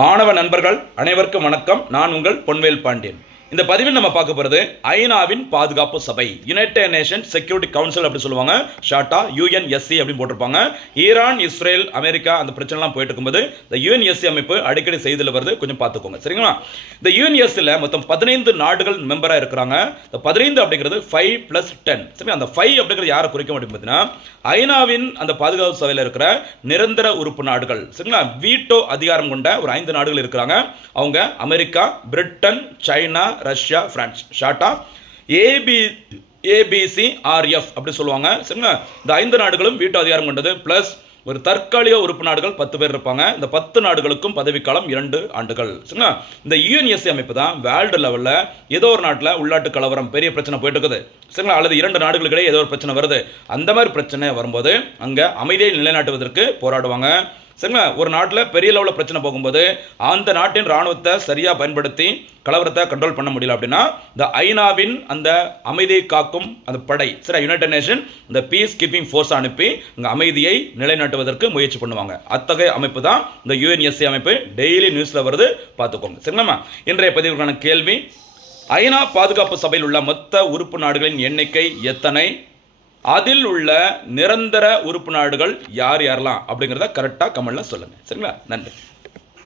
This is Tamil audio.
மாணவ நண்பர்கள் அனைவருக்கும் வணக்கம். நான் உங்கள் பொன்வேல் பாண்டியன். இந்த பதிவில் நம்ம பார்க்க போகிறது ஐநாவின் பாதுகாப்பு சபை, யுனைடெட் நேஷன் செக்யூரிட்டி கவுன்சில் அப்படி சொல்லுவாங்க, ஷார்ட்டா யுஎன்எஸ்சி அப்படின்னு போட்டிருப்பாங்க. ஈரான், இஸ்ரேல், அமெரிக்கா அந்த பிரச்சனைலாம் போயிட்டு இருக்கும்போது இந்த யுஎன்எஸ்சி அமைப்பு அடிக்கடி செய்தியில் வருது, கொஞ்சம் பார்த்துக்கோங்க சரிங்களா. இந்த யுஎன்எஸ்சியில் மொத்தம் 15 நாடுகள் மெம்பராக இருக்கிறாங்க. இந்த 15 அப்படிங்கிறது 5+10 சரி. அந்த 5 அப்படிங்கிறது யாரை குறிக்கும் அப்படின்னு பார்த்தீங்கன்னா ஐநாவின் அந்த பாதுகாப்பு சபையில் இருக்கிற நிரந்தர உறுப்பு நாடுகள் சரிங்களா. வீட்டோ அதிகாரம் கொண்ட ஒரு 5 நாடுகள் இருக்கிறாங்க. அவங்க America, Britain, China, Russia, France, ஷார்ட்டா ஏபிசிஆர்எஃப் அப்படி சொல்லுவாங்க சரிங்களா. இந்த 5 நாடுகளும் வீட்டோ அதிகாரம் கொண்டது, பிளஸ் ஒரு தற்காலிக உறுப்பு நாடுகள் 10 பேர் இருப்பாங்க. இந்த 10 நாடுகளுக்கும் பதவிக்காலம் 2 ஆண்டுகள் சரிங்களா. இந்த யுஎன்எஸ்சி அமைப்பு தான் வேர்ல்டு லெவலில் ஏதோ ஒரு நாட்டில் உள்நாட்டு கலவரம் பெரிய பிரச்சனை போயிட்டு இருக்குது சரிங்களா, அல்லது 2 நாடுகளுக்கிடையே ஏதோ ஒரு பிரச்சனை வருது. அந்த மாதிரி பிரச்சனை வரும்போது அங்கே அமைதியை நிலைநாட்டுவதற்கு போராடுவாங்க சரிங்களா. ஒரு நாட்டில் பெரிய லெவலில் பிரச்சனை போகும்போது அந்த நாட்டின் இராணுவத்தை சரியாக பயன்படுத்தி கலவரத்தை கண்ட்ரோல் பண்ண முடியல அப்படின்னா இந்த ஐநாவின் அந்த அமைதியை காக்கும் அந்த படை சரி, யுனைடெட் நேஷன் இந்த பீஸ் கீப்பிங் ஃபோர்ஸ் அனுப்பி அங்கே அமைதியை நிலைநாட்டுவதற்கு முயற்சி பண்ணுவாங்க. அத்தகைய அமைப்பு தான் இந்த யுஎன்எஸ்சி அமைப்பு. டெய்லி நியூஸில் வருது, பார்த்துக்கோங்க சரிங்களா. இன்றைய பதிவுக்கான கேள்வி, ஐநா பாதுகாப்பு சபையில் உள்ள மொத்த உறுப்பு நாடுகளின் எண்ணிக்கை எத்தனை? அதில் உள்ள நிரந்தர உறுப்பு நாடுகள் யார் யாரெல்லாம் அப்படிங்கிறத கரெக்டாக கமெண்ட்ல சொல்லுங்கள் சரிங்களா. நன்றி.